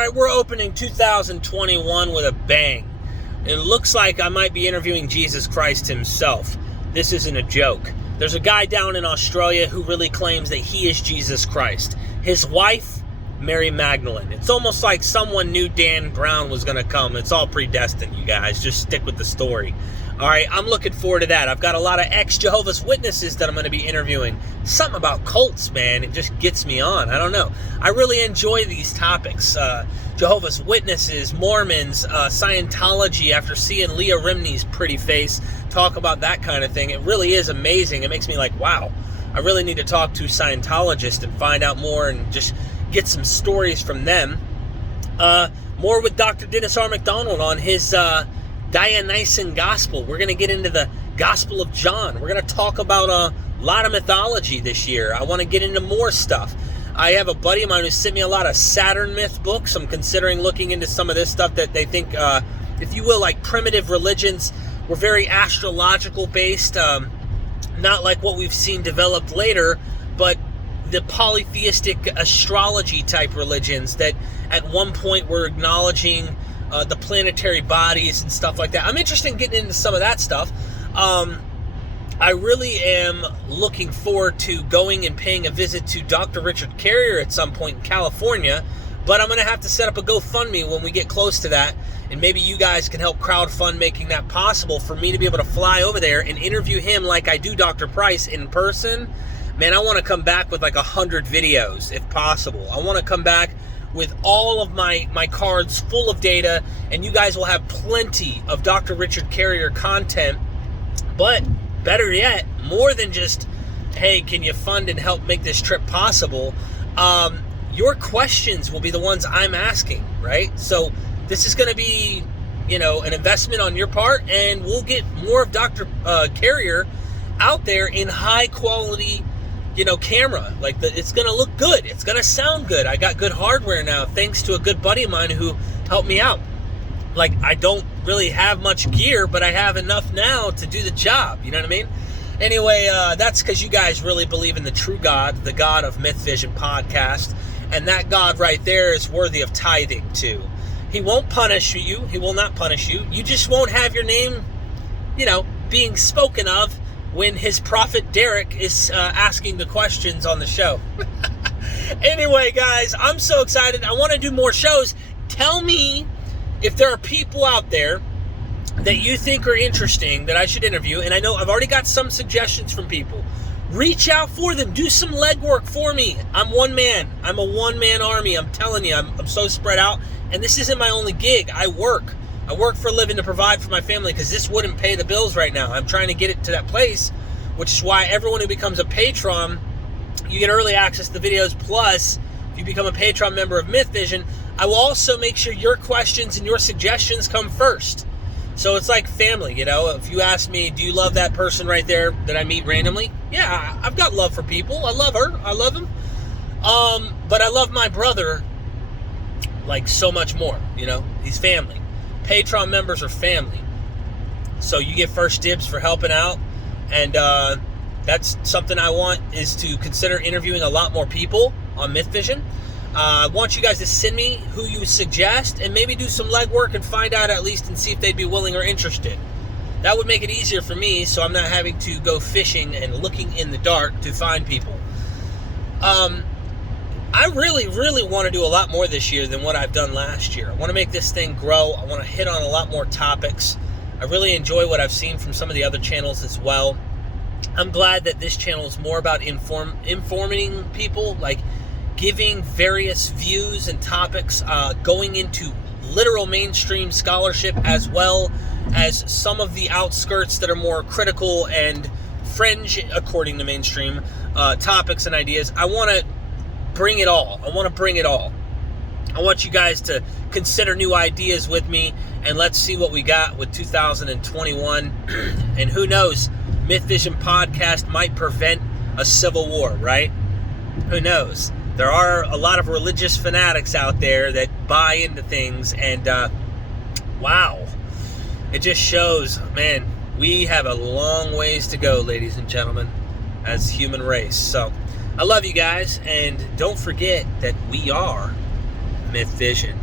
right, we're opening 2021 with a bang. It looks like I might be interviewing Jesus Christ himself. This isn't a joke. There's a guy down in Australia who really claims that he is Jesus Christ. His wife, Mary Magdalene. It's almost like someone knew Dan Brown was going to come. It's all predestined, you guys. Just stick with the story. All right, I'm looking forward to that. I've got a lot of ex-Jehovah's Witnesses that I'm going to be interviewing. Something about cults, man, it just gets me on. I don't know. I really enjoy these topics. Jehovah's Witnesses, Mormons, Scientology, after seeing Leah Remini's pretty face, talk about that kind of thing. It really is amazing. It makes me like, wow, I really need to talk to Scientologists and find out more and just get some stories from them. More with Dr. Dennis R. McDonald on his Dionysian Gospel. We're going to get into the Gospel of John. We're going to talk about a lot of mythology this year. I want to get into more stuff. I have a buddy of mine who sent me a lot of Saturn myth books. I'm considering looking into some of this stuff that they think, if you will, like primitive religions were very astrological based, not like what we've seen developed later, but the polytheistic astrology type religions that at one point were acknowledging the planetary bodies and stuff like that. I'm interested in getting into some of that stuff. I really am looking forward to going and paying a visit to Dr. Richard Carrier at some point in California, but I'm going to have to set up a GoFundMe when we get close to that, and maybe you guys can help crowdfund making that possible for me to be able to fly over there and interview him like I do Dr. Price in person. Man, I want to come back with like 100 videos if possible. I want to come back with all of my cards full of data, and you guys will have plenty of Dr. Richard Carrier content. But better yet, more than just, hey, can you fund and help make this trip possible? Your questions will be the ones I'm asking, right? So this is going to be, an investment on your part, and we'll get more of Dr. Carrier out there in high quality camera. Like, it's going to look good. It's going to sound good. I got good hardware now, thanks to a good buddy of mine who helped me out. Like, I don't really have much gear, but I have enough now to do the job. You know what I mean? Anyway, that's because you guys really believe in the true God, the God of Myth Vision podcast. And that God right there is worthy of tithing to. He won't punish you. He will not punish you. You just won't have your name, being spoken of when his prophet Derek is asking the questions on the show. Anyway, guys, I'm so excited. I want to do more shows. Tell me if there are people out there that you think are interesting that I should interview. And I know I've already got some suggestions from people. Reach out for them. Do some legwork for me. I'm one man. I'm a one-man army. I'm telling you, I'm so spread out. And this isn't my only gig. I work for a living to provide for my family because this wouldn't pay the bills right now. I'm trying to get it to that place, which is why everyone who becomes a patron, you get early access to the videos. Plus, if you become a patron member of Myth Vision, I will also make sure your questions and your suggestions come first. So it's like family, If you ask me, do you love that person right there that I meet randomly? Yeah, I've got love for people. I love her. I love him. But I love my brother like so much more, He's family. Patreon members are family. So you get first dibs for helping out. And that's something I want, is to consider interviewing a lot more people on Myth Vision. I want you guys to send me who you suggest and maybe do some legwork and find out at least and see if they'd be willing or interested. That would make it easier for me so I'm not having to go fishing and looking in the dark to find people. I really, really want to do a lot more this year than what I've done last year. I want to make this thing grow. I want to hit on a lot more topics. I really enjoy what I've seen from some of the other channels as well. I'm glad that this channel is more about informing people, like giving various views and topics, going into literal mainstream scholarship as well as some of the outskirts that are more critical and fringe according to mainstream topics and ideas. I want to bring it all. I want to bring it all. I want you guys to consider new ideas with me, and let's see what we got with 2021. And who knows, Myth Vision podcast might prevent a civil war, right? Who knows? There are a lot of religious fanatics out there that buy into things, and wow, it just shows, man, we have a long ways to go, ladies and gentlemen, as human race. So I love you guys, and don't forget that we are Myth Vision.